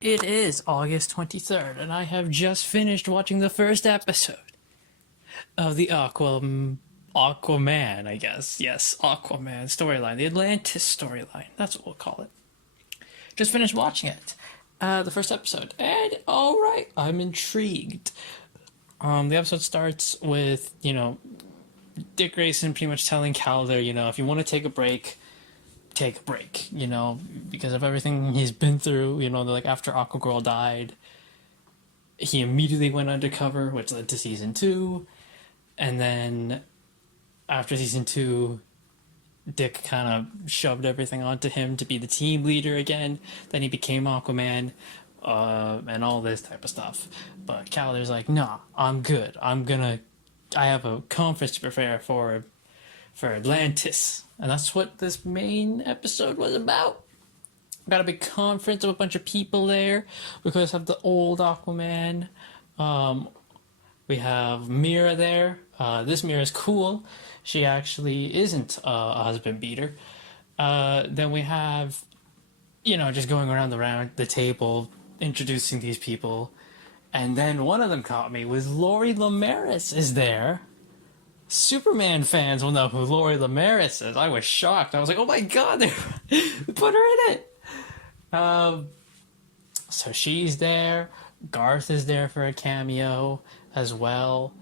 It is August 23rd, and I have just finished watching the first episode of the Aquaman, I guess. Yes, Aquaman storyline, the Atlantis storyline. That's what we'll call it. Just finished watching it, the first episode, and alright, I'm intrigued. The episode starts with, Dick Grayson pretty much telling Calder, if you want to take a break, because of everything he's been through. Like after Aquagirl died, he immediately went undercover, which led to season 2. And then after season 2, Dick kind of shoved everything onto him to be the team leader again. Then he became Aquaman, and all this type of stuff. But Calder's like, nah, I'm good. I have a conference to prepare for Atlantis. And that's what this main episode was about. Got a big conference of a bunch of people there. We could have the old Aquaman. We have Mira there. This Mira is cool. She actually isn't a husband beater. Then we have, just going around the table, introducing these people. And then one of them caught me was Lori Lemaris is there. Superman fans will know who Lori Lemaris is. I was shocked. I was like, oh my god, they put her in it. So she's there. Garth is there for a cameo as well.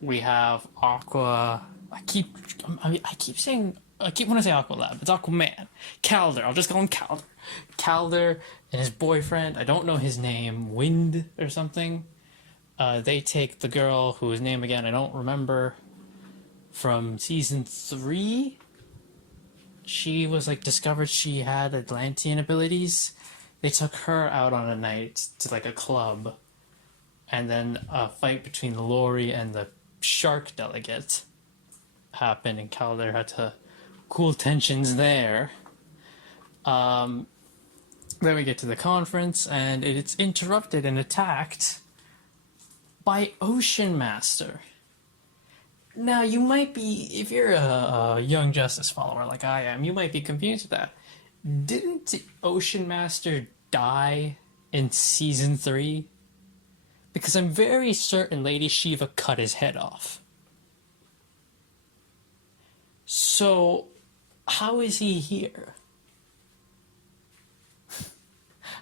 We have Aqua. I keep want to say Aqualad. It's Aquaman. Calder. I'll just call him Calder. Calder and his boyfriend. I don't know his name. Wind or something. They take the girl whose name again I don't remember from season 3. She was discovered she had Atlantean abilities. They took her out on a night to a club, and then a fight between Lori and the shark delegate happened, and Calder had to cool tensions there. Then we get to the conference, and it's interrupted and attacked by Ocean Master. Now, you might be, if you're a Young Justice follower like I am, you might be confused with that. Didn't Ocean Master die in season 3? Because I'm very certain Lady Shiva cut his head off. So, how is he here?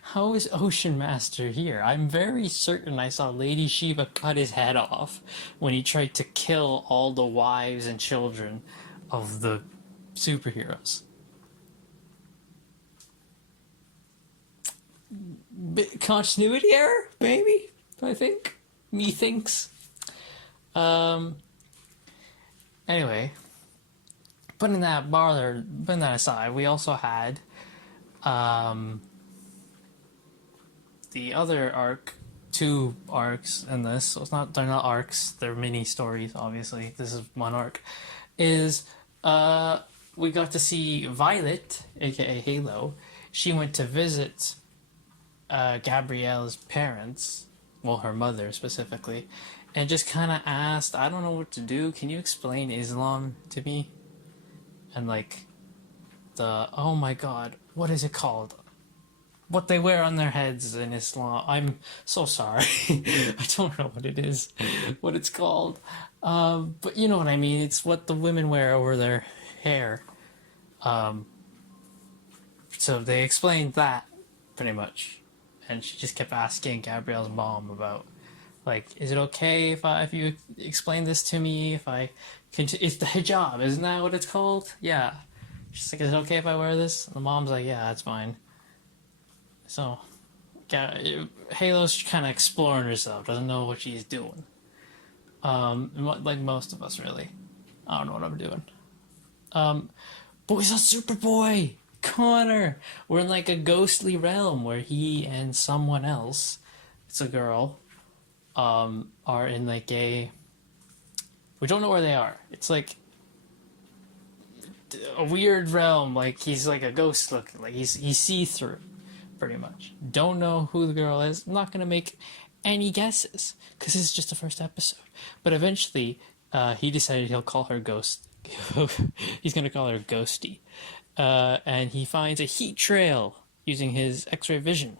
How is Ocean Master here? I'm very certain I saw Lady Shiva cut his head off when he tried to kill all the wives and children of the superheroes. Continuity error, maybe? I think. Methinks. Anyway, putting that aside, we also had the other arc, 2 arcs in this. So they're not arcs, they're mini stories, obviously. This is one arc. Is we got to see Violet, aka Halo. She went to visit Gabrielle's parents, well, her mother specifically, and just kind of asked, I don't know what to do, can you explain Islam to me? And oh my god, what is it called? What they wear on their heads in Islam. I'm so sorry. I don't know what it is, what it's called. But you know what I mean. It's what the women wear over their hair. So they explained that, pretty much. And she just kept asking Gabrielle's mom about, is it okay if you explain this to me? It's the hijab, isn't that what it's called? Yeah. She's like, is it okay if I wear this? And the mom's like, yeah, that's fine. So, Halo's kind of exploring herself, doesn't know what she's doing. Like most of us, really. I don't know what I'm doing. But we saw Superboy! Connor! We're in a ghostly realm where he and someone else, it's a girl, are in a... We don't know where they are. It's a weird realm, he's a ghost looking, he's see-through. Pretty much. Don't know who the girl is. I'm not going to make any guesses, because this is just the first episode. But eventually, he decided he'll call her Ghost. He's going to call her Ghosty. And he finds a heat trail using his X-ray vision,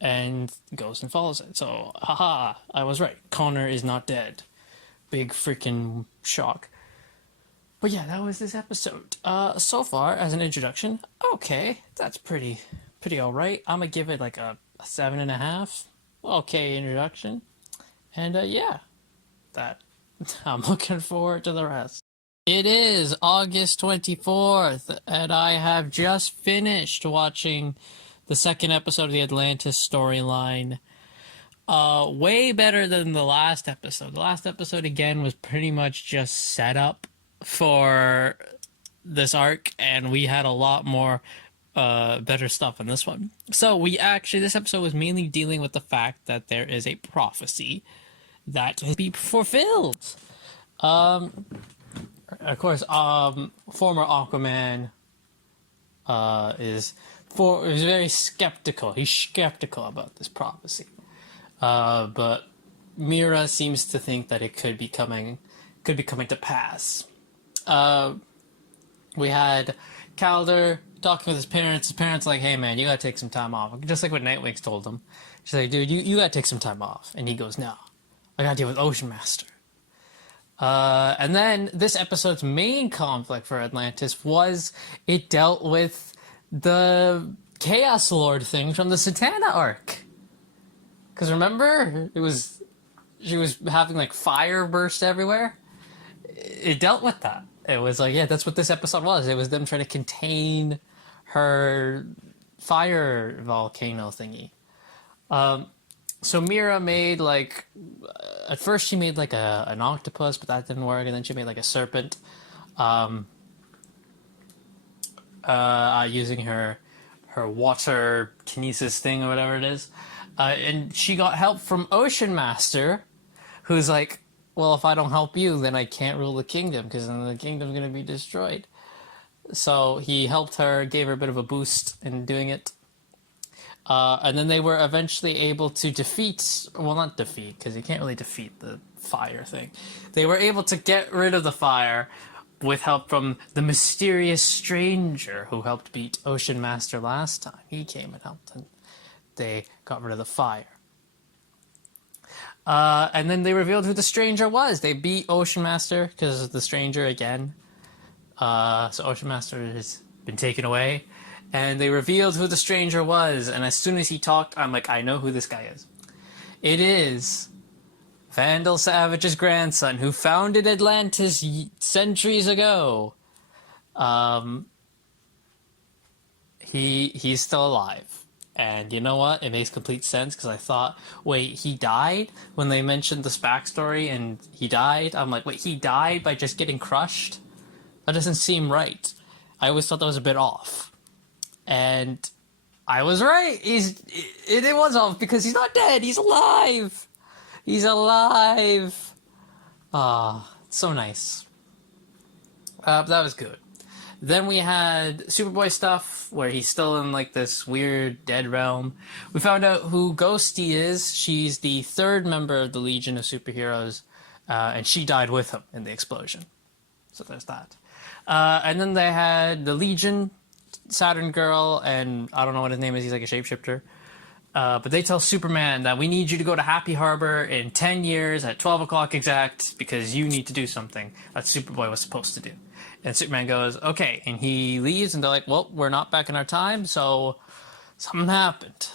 and goes and follows it. So, haha, I was right. Connor is not dead. Big freaking shock. But yeah, that was this episode. So far, as an introduction, okay, that's pretty alright. I'm gonna give it like a 7.5. Okay, introduction. And yeah, that I'm looking forward to the rest. It is August 24th, and I have just finished watching the second episode of the Atlantis storyline. Way better than the last episode. The last episode, again, was pretty much just set up for this arc, and we had a lot more better stuff in this one. So this episode was mainly dealing with the fact that there is a prophecy that will be fulfilled. Of course, former Aquaman is very skeptical. He's skeptical about this prophecy. But Mira seems to think that it could be coming to pass. We had Calder talking with his parents. His parents like, hey man, you gotta take some time off. Just like what Nightwing's told him. She's like, dude, you gotta take some time off. And he goes, no, I gotta deal with Ocean Master. And then this episode's main conflict for Atlantis was it dealt with the Chaos Lord thing from the Satana arc. Because remember, she was having like fire burst everywhere. It dealt with that. It was like, yeah, that's what this episode was. It was them trying to contain her fire volcano thingy. So Mira made like, at first she made like an octopus, but that didn't work, and then she made like a serpent, using her water kinesis thing or whatever it is, and she got help from Ocean Master, who's like, well, if I don't help you, then I can't rule the kingdom, because then the kingdom's going to be destroyed. So he helped her, gave her a bit of a boost in doing it. And then they were eventually able to not defeat, because you can't really defeat the fire thing. They were able to get rid of the fire with help from the mysterious stranger who helped beat Ocean Master last time. He came and helped, and they got rid of the fire. And then they revealed who the stranger was. They beat Ocean Master because of the stranger again. So Ocean Master has been taken away. And they revealed who the stranger was. And as soon as he talked, I'm like, I know who this guy is. It is Vandal Savage's grandson, who founded Atlantis centuries ago. He's still alive. And you know what? It makes complete sense, because I thought, wait, he died? When they mentioned this backstory and he died, I'm like, wait, he died by just getting crushed? That doesn't seem right. I always thought that was a bit off. And I was right. It was off, because he's not dead. He's alive. He's alive. So nice. That was good. Then we had Superboy stuff, where he's still in like this weird dead realm. We found out who Ghosty is. She's the third member of the Legion of Superheroes, and she died with him in the explosion. So there's that. And then they had the Legion, Saturn Girl, and I don't know what his name is. He's like a shapeshifter. But they tell Superman that we need you to go to Happy Harbor in 10 years at 12 o'clock exact, because you need to do something that Superboy was supposed to do. And Superman goes, okay. And he leaves, and they're like, well, we're not back in our time, so something happened.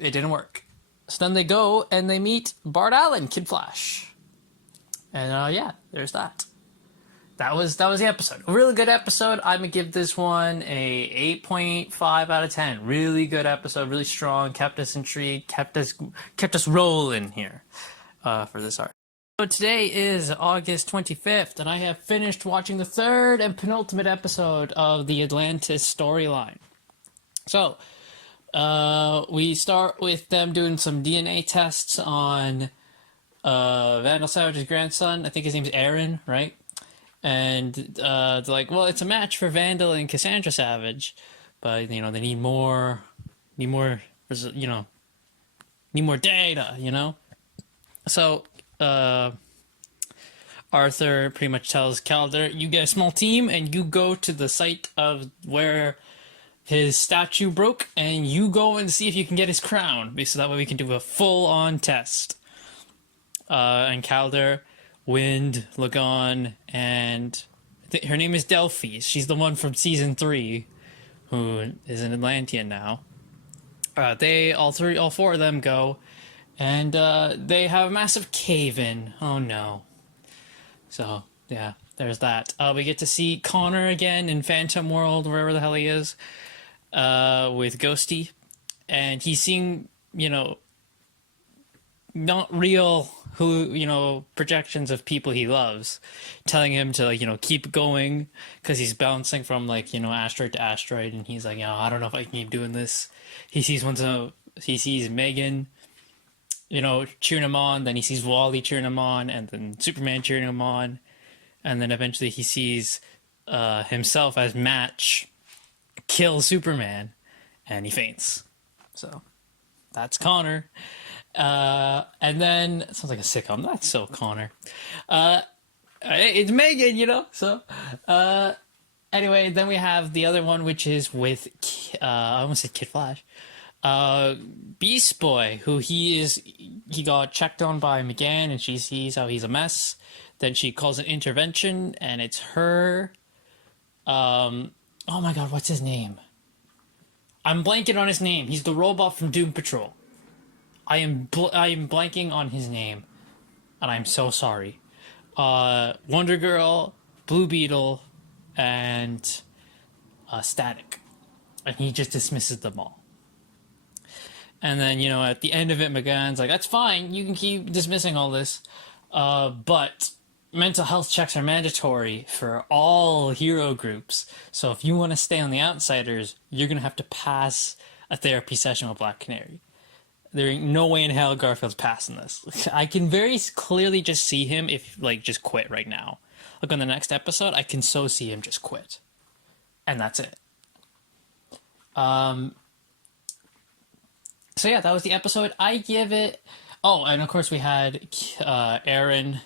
It didn't work. So then they go, and they meet Bart Allen, Kid Flash. And yeah, there's that. That was the episode. A really good episode. I'm going to give this one a 8.5 out of 10. Really good episode, really strong, kept us intrigued, kept us rolling here for this arc. So today is August 25th, and I have finished watching the third and penultimate episode of the Atlantis storyline. So, we start with them doing some DNA tests on Vandal Savage's grandson. I think his name's Aaron, right? And they're like, well, it's a match for Vandal and Cassandra Savage, but they need more data, So Arthur pretty much tells Calder, you get a small team and you go to the site of where his statue broke, and you go and see if you can get his crown, so that way we can do a full-on test. And Calder, Wind, Lagon, and her name is Delphi. She's the one from season 3, who is an Atlantean now. All four of them go, and they have a massive cave-in. Oh no. So, yeah, there's that. We get to see Connor again in Phantom World, wherever the hell he is, with Ghosty. And he's seeing, not real, projections of people he loves, telling him to, keep going, because he's bouncing from, asteroid to asteroid, and he's like, I don't know if I can keep doing this. He sees Megan, cheering him on, then he sees Wally cheering him on, and then Superman cheering him on, and then eventually he sees himself as Match kill Superman, and he faints. So, that's Connor. And then, it sounds like a sitcom, that's so Connor. It's Megan, so, anyway, then we have the other one, which is with, I almost said Kid Flash, Beast Boy, who he got checked on by McGann, and she sees how he's a mess. Then she calls an intervention, and it's her, oh my god, what's his name? I'm blanking on his name. He's the robot from Doom Patrol. I am blanking on his name, and I'm so sorry. Wonder Girl, Blue Beetle, and Static. And he just dismisses them all. And then, at the end of it, McGann's like, that's fine, you can keep dismissing all this, but mental health checks are mandatory for all hero groups. So if you want to stay on the Outsiders, you're going to have to pass a therapy session with Black Canary. There ain't no way in hell Garfield's passing this. I can very clearly just see him just quit right now. Like on the next episode, I can so see him just quit. And that's it. So yeah, that was the episode. I give it... Oh, and of course we had Aaron.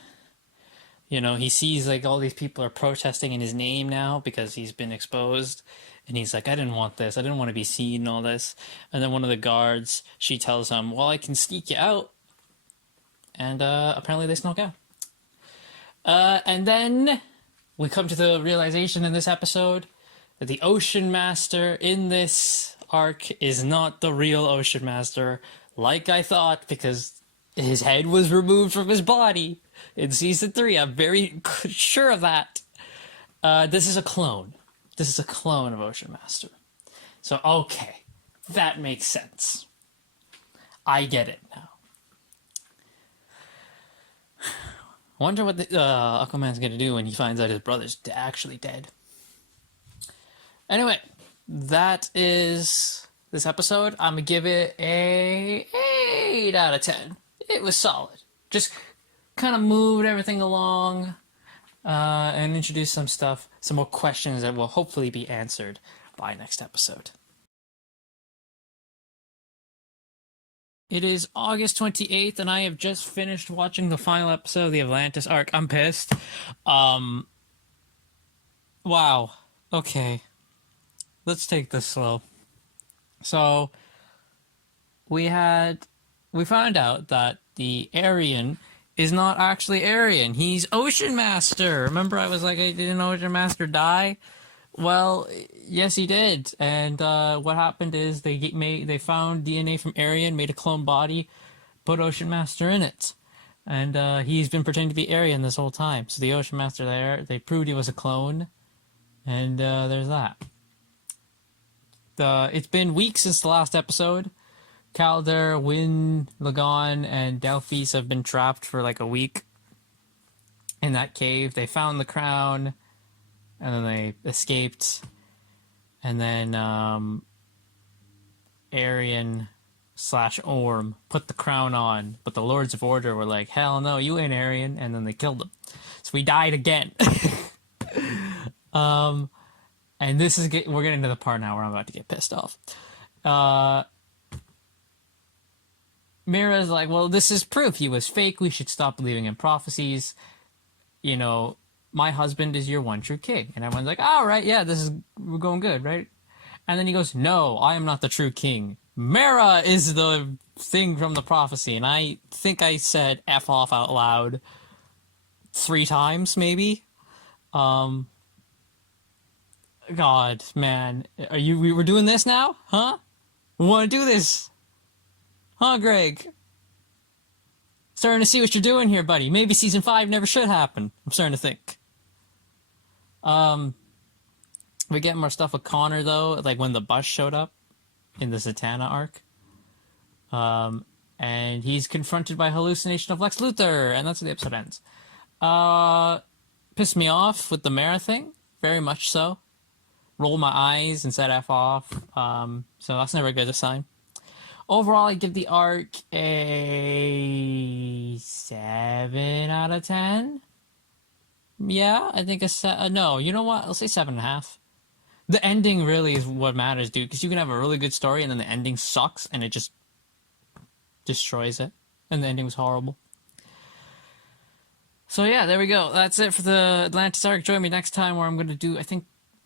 He sees all these people are protesting in his name now because he's been exposed. And he's like, I didn't want this. I didn't want to be seen and all this. And then one of the guards, she tells him, well, I can sneak you out. And apparently they snuck out. And then we come to the realization in this episode that the Ocean Master in this arc is not the real Ocean Master, like I thought, because his head was removed from his body in season 3. I'm very sure of that. This is a clone. This is a clone of Ocean Master. So, okay. That makes sense. I get it now. Wonder what the Aquaman's gonna do when he finds out his brother's actually dead. Anyway, that is this episode. I'm gonna give it a 8 out of 10. It was solid. Just kind of moved everything along and introduced some stuff, some more questions that will hopefully be answered by next episode. It is August 28th, and I have just finished watching the final episode of the Atlantis arc. I'm pissed. Wow. Okay. Let's take this slow. So, we found out that the Aryan is not actually Aryan. He's Ocean Master. Remember I was like, didn't Ocean Master die? Well, yes, he did. And what happened is they found DNA from Aryan, made a clone body, put Ocean Master in it. And he's been pretending to be Aryan this whole time. So the Ocean Master there, they proved he was a clone. And there's that. It's been weeks since the last episode. Calder, Wynn, Lagon, and Delphis have been trapped for like a week in that cave. They found the crown, and then they escaped. And then Aryan/Orm put the crown on, but the Lords of Order were like, hell no, you ain't Aryan, and then they killed him. So we died again. And we're getting to the part now where I'm about to get pissed off. Mira's like, well, this is proof he was fake. We should stop believing in prophecies. My husband is your one true king. And everyone's like, all right, yeah, we're going good, right? And then he goes, no, I am not the true king. Mara is the thing from the prophecy. And I think I said F off out loud 3 times, maybe. God, man. We were doing this now? Huh? We want to do this? Huh, Greg? Starting to see what you're doing here, buddy. Maybe season 5 never should happen. I'm starting to think. We get more stuff with Connor, though, like when the bus showed up in the Zatanna arc. And he's confronted by hallucination of Lex Luthor, and that's how the episode ends. Pissed me off with the Mara thing, very much so. Rolled my eyes and said F off, so that's never a good sign. Overall, I give the arc a 7 out of 10. Yeah, I think no, you know what? I'll say 7.5. The ending really is what matters, dude, because you can have a really good story and then the ending sucks and it just destroys it. And the ending was horrible. So yeah, there we go. That's it for the Atlantis arc. Join me next time where I'm going to do, I think,